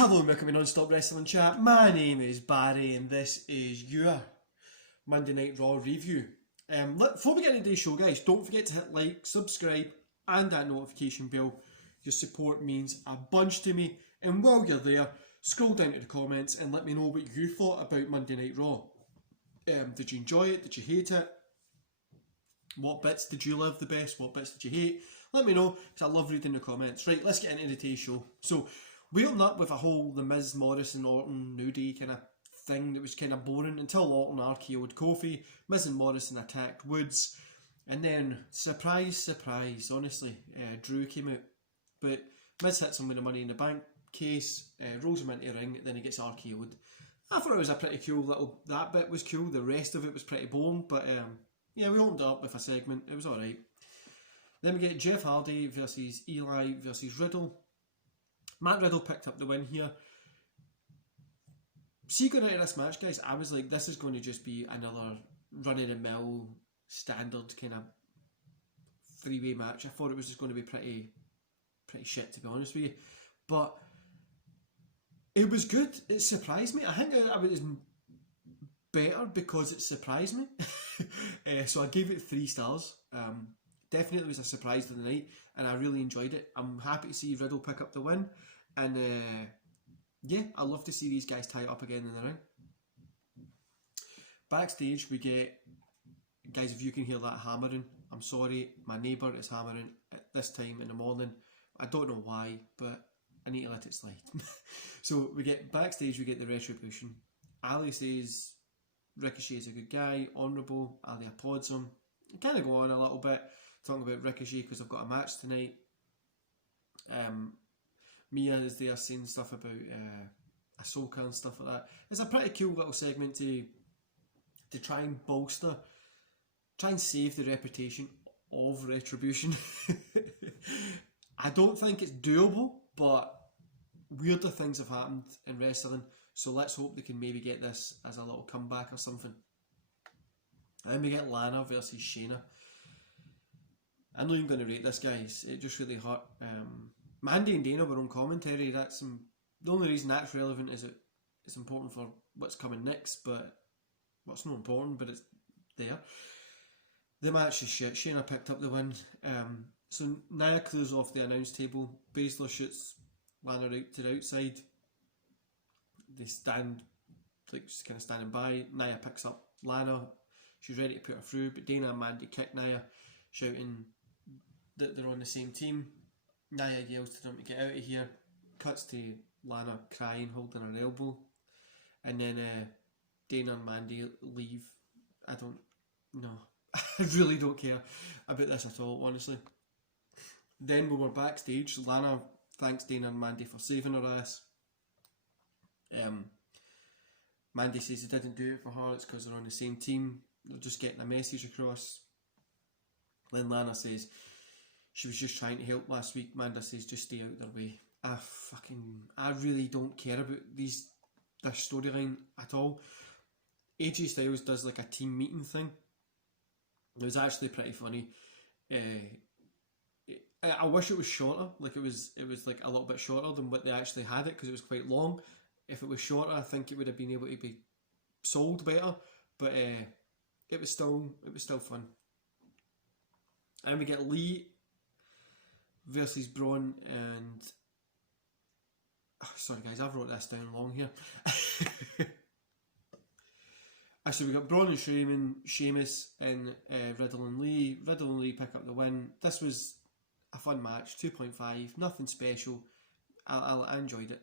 Hello and welcome to Non-Stop Wrestling Chat. My name is Barry and this is your Monday Night Raw review. Before we get into today's show, guys, don't forget to hit like, subscribe and that notification bell. Your support means a bunch to me, and while you're there, scroll down to the comments and let me know what you thought about Monday Night Raw. Did you enjoy it? Did you hate it? What bits did you love the best? What bits did you hate? Let me know, because I love reading the comments. Right, let's get into today's show. So, we opened up with a whole The Miz, Morrison, Orton, New Day kind of thing that was kind of boring until Orton RKO'd Kofi. Miz and Morrison attacked Woods. And then, surprise, surprise, honestly, Drew came out. But Miz hits him with the Money in the Bank case, rolls him into the ring, then he gets RKO'd. I thought it was a pretty cool little... That bit was cool, the rest of it was pretty boring, but yeah, we opened up with a segment, it was alright. Then we get Jeff Hardy versus Eli versus Riddle. Matt Riddle picked up the win here. See, going into this match, guys, I was like, this is going to just be another run-of-the-mill, standard kind of three-way match. I thought it was just going to be pretty shit, to be honest with you. But it was good. It surprised me. I think I was better because it surprised me. So I gave it 3 stars. Definitely was a surprise of the night, and I really enjoyed it. I'm happy to see Riddle pick up the win, and yeah, I love to see these guys tie it up again in the ring. Backstage, we get, guys, if you can hear that hammering, I'm sorry, my neighbour is hammering at this time in the morning. I don't know why, but I need to let it slide. So we get backstage, we get the Retribution. Ali says Ricochet is a good guy, honourable. Ali applauds him. Kind of go on a little bit, talking about Ricochet because I've got a match tonight. Mia is there saying stuff about Ahsoka and stuff like that. It's a pretty cool little segment to try and bolster, try and save the reputation of Retribution. I don't think it's doable, but weirder things have happened in wrestling, so let's hope they can maybe get this as a little comeback or something. And then we get Lana versus Shayna. I'm not even going to rate this, guys. It just really hurt. Mandy and Dana were on commentary. That's the only reason that's relevant is it's important for what's coming next, but what's not important, but it's there. The match is shit. Shayna picked up the win. So Nia clears off the announce table. Baszler shoots Lana out to the outside. They stand, like, just kind of standing by. Nia picks up Lana. She's ready to put her through, but Dana and Mandy kick Nia, shouting that they're on the same team. Nia yells to them to get out of here. Cuts to Lana crying, holding her elbow. And then Dana and Mandy leave. I don't know. I really don't care about this at all, honestly. Then we were backstage. Lana thanks Dana and Mandy for saving her ass. Mandy says they didn't do it for her, it's because they're on the same team. They're just getting a message across. Then Lana says she was just trying to help last week. Mandy says just stay out their way. I really don't care about this storyline at all. AJ Styles does like a team meeting thing. It was actually pretty funny. I wish it was shorter. Like it was like a little bit shorter than what they actually had it, because it was quite long. If it was shorter, I think it would have been able to be sold better. But it was still fun. And we get Lee versus Braun and... Oh, sorry guys, I've wrote this down long here. Actually, we got Braun and Sheamus and Riddle and Lee. Riddle and Lee pick up the win. This was a fun match, 2.5, nothing special. I enjoyed it.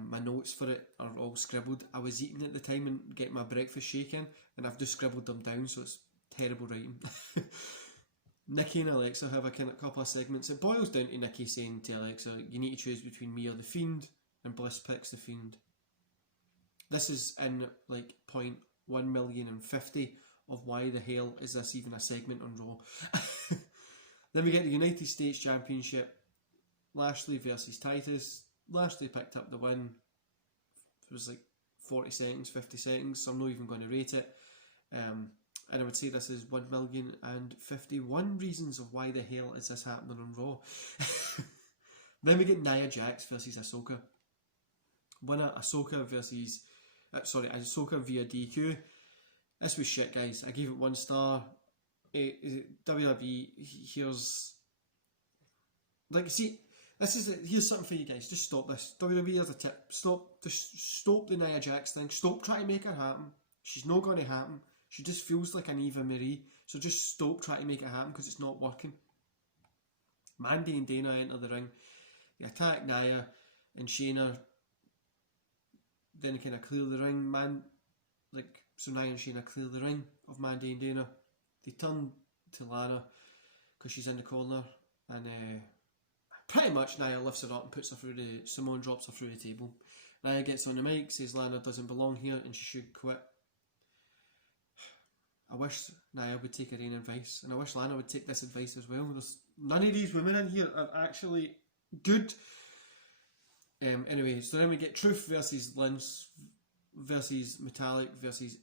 My notes for it are all scribbled. I was eating at the time and getting my breakfast shaken, and I've just scribbled them down, so it's terrible writing. Nikki and Alexa have a couple of segments. It boils down to Nikki saying to Alexa, you need to choose between me or the Fiend, and Bliss picks the Fiend. This is in like 0.1,050,000 of why the hell is this even a segment on Raw. Then we get the United States Championship. Lashley versus Titus. Lashley picked up the win. It was like 40 seconds, 50 seconds, so I'm not even going to rate it. And I would say this is 1,051 reasons of why the hell is this happening on Raw. Then we get Nia Jax versus Ahsoka. winner, Ahsoka versus... Ahsoka via DQ. This was shit, guys. I gave it 1 star. WWE, here's... Like, see, here's something for you guys. Just stop this. WWE, here's a tip. Stop the Nia Jax thing. Stop trying to make her happen. She's not going to happen. She just feels like an Eva Marie. So just stop trying to make it happen because it's not working. Mandy and Dana enter the ring. They attack Nia and Shayna. Then kind of clear the ring. So Nia and Shayna clear the ring of Mandy and Dana. They turn to Lana because she's in the corner, and pretty much Nia lifts her up and puts her through Simone drops her through the table. Nia gets on the mic, says Lana doesn't belong here and she should quit. I wish Nia would take her own advice, and I wish Lana would take this advice as well. None of these women in here are actually good. Anyway, so then we get Truth versus Lynch versus Metallic versus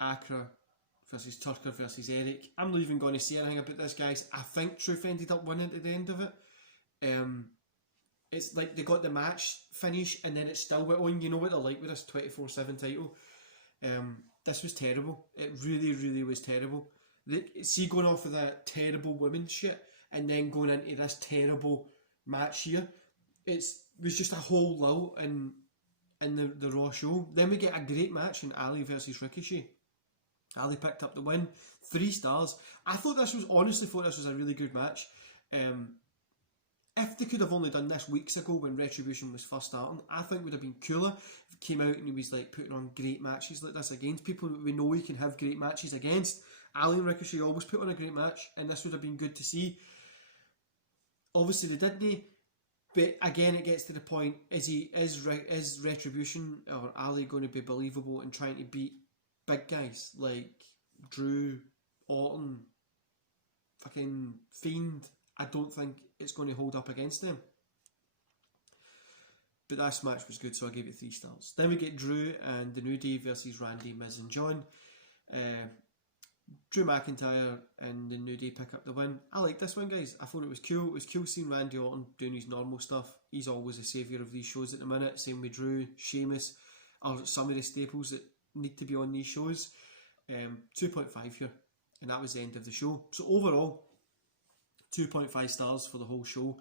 Accra versus Tucker versus Eric. I'm not even going to say anything about this, guys. I think Truth ended up winning at the end of it. It's like they got the match finish and then it still went on. You know what they're like with this 24/7 title. This was terrible. It really, really was terrible. See, going off of that terrible women's shit and then going into this terrible match here, it was just a whole lull in the Raw show. Then we get a great match in Ali versus Ricochet. Ali picked up the win, 3 stars. I honestly thought this was a really good match. If they could have only done this weeks ago when Retribution was first starting, I think it would have been cooler if it came out and he was like putting on great matches like this against people that we know he can have great matches against. Ali and Ricochet always put on a great match, and this would have been good to see. Obviously they didn't, but again it gets to the point, is Retribution or Ali going to be believable in trying to beat big guys like Drew, Orton, fucking Fiend? I don't think it's going to hold up against them. But this match was good, so I gave it 3 stars. Then we get Drew and the New Day versus Randy, Miz and John. Drew McIntyre and the New Day pick up the win. I like this one, guys. I thought it was cool. It was cool seeing Randy Orton doing his normal stuff. He's always a saviour of these shows at the minute. Same with Drew, Sheamus, are some of the staples that need to be on these shows. 2.5 here, and that was the end of the show. So overall, 2.5 stars for the whole show.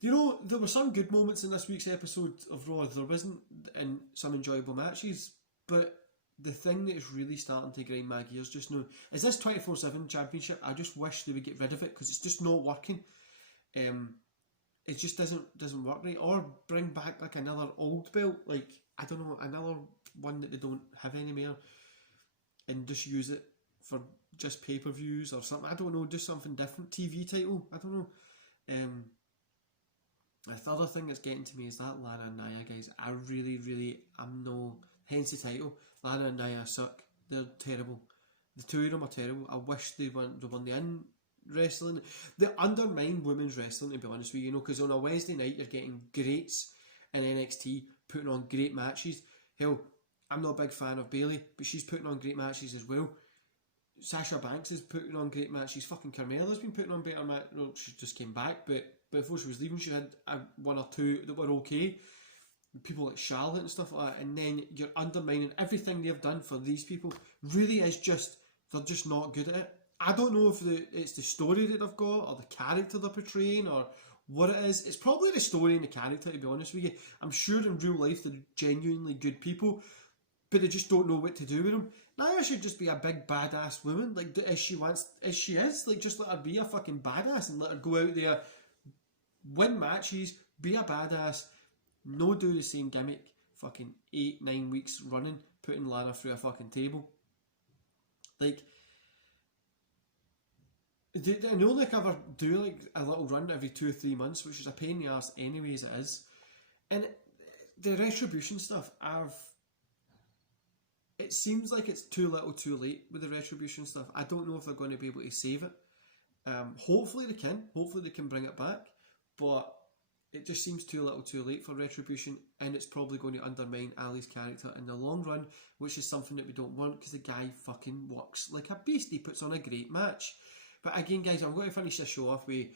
You know, there were some good moments in this week's episode of Raw. There wasn't, and some enjoyable matches, but the thing that is really starting to grind my gears just now is this 24/7 championship. I just wish they would get rid of it because it's just not working. It just doesn't work right. Or bring back like another old belt, like I don't know, another one that they don't have anymore, and just use it for just pay-per-views or something. I don't know, just something different. TV title, I don't know. The other thing that's getting to me is that Lana and Nia, guys. I really, I'm no... Hence the title. Lana and Nia suck. They're terrible. The two of them are terrible. I wish they won the in wrestling. They undermine women's wrestling, to be honest with you, because on a Wednesday night you're getting greats in NXT putting on great matches. Hell, I'm not a big fan of Bayley, but she's putting on great matches as well. Sasha Banks is putting on great matches. Fucking Carmella's been putting on better matches. Well, she just came back, but before she was leaving, she had one or two that were okay. People like Charlotte and stuff like that, and then you're undermining everything they've done for these people. Really is just, they're just not good at it. I don't know if it's the story that they've got, or the character they're portraying, or what it is. It's probably the story and the character, to be honest with you. I'm sure in real life they're genuinely good people, but they just don't know what to do with them. Nia should just be a big badass woman, like as she is. Like, just let her be a fucking badass and let her go out there, win matches, be a badass, no do the same gimmick, fucking 8-9 weeks running, putting Lana through a fucking table. Like, I know like ever do like a little run every 2 or 3 months, which is a pain in the arse anyway as it is. And the Retribution stuff, it seems like it's too little too late with the Retribution stuff. I don't know if they're going to be able to save it. Hopefully they can. Hopefully they can bring it back. But it just seems too little too late for Retribution, and it's probably going to undermine Ali's character in the long run, which is something that we don't want, because the guy fucking works like a beast. He puts on a great match. But again, guys, I'm going to finish this show off with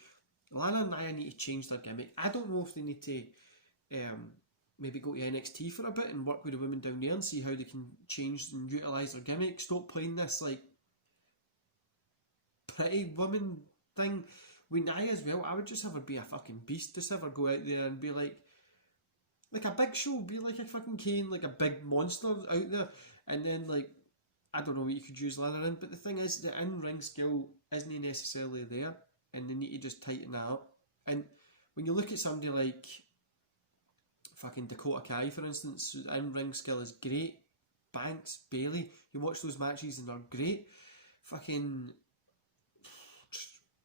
Lana and Nia need to change their gimmick. I don't know if they need to maybe go to NXT for a bit and work with the women down there and see how they can change and utilise their gimmick. Stop playing this like pretty woman thing. With Nia as well, I would just have her be a fucking beast. Just have her go out there and be like a Big Show, be like a fucking Kane, like a big monster out there. And then like, I don't know what you could use Lana in, but the thing is, the in-ring skill isn't necessarily there, and they need to just tighten that up. And when you look at somebody like fucking Dakota Kai, for instance, in-ring skill is great. Banks, Bailey, you watch those matches and they're great. Fucking,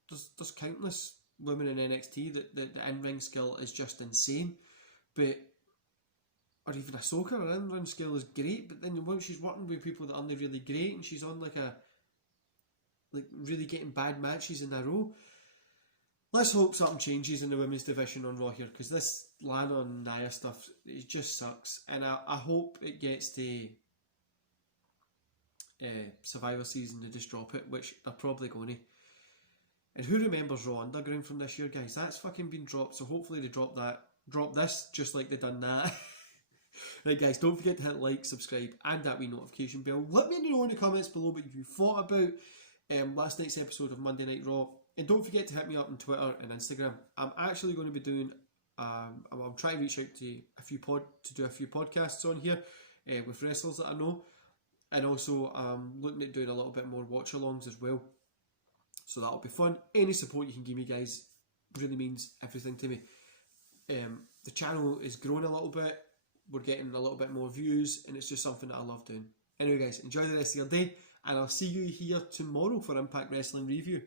there's countless women in NXT that the in-ring skill is just insane. But, or even Ahsoka, her in-ring skill is great, but then once she's working with people that aren't really great and she's on like really getting bad matches in a row. Let's hope something changes in the women's division on Raw here, because this Lana and Nia stuff, it just sucks. And I hope it gets to Survivor season to just drop it, which they're probably going to. And who remembers Raw Underground from this year, guys? That's fucking been dropped, so hopefully they drop this just like they done that. Right, guys, don't forget to hit like, subscribe, and that wee notification bell. Let me know in the comments below what you thought about last night's episode of Monday Night Raw. And don't forget to hit me up on Twitter and Instagram. I'm actually going to be doing, I'm trying to reach out to do a few podcasts on here with wrestlers that I know. And also looking at doing a little bit more watch-alongs as well. So that'll be fun. Any support you can give me, guys, really means everything to me. The channel is growing a little bit. We're getting a little bit more views, and it's just something that I love doing. Anyway, guys, enjoy the rest of your day, and I'll see you here tomorrow for Impact Wrestling Review.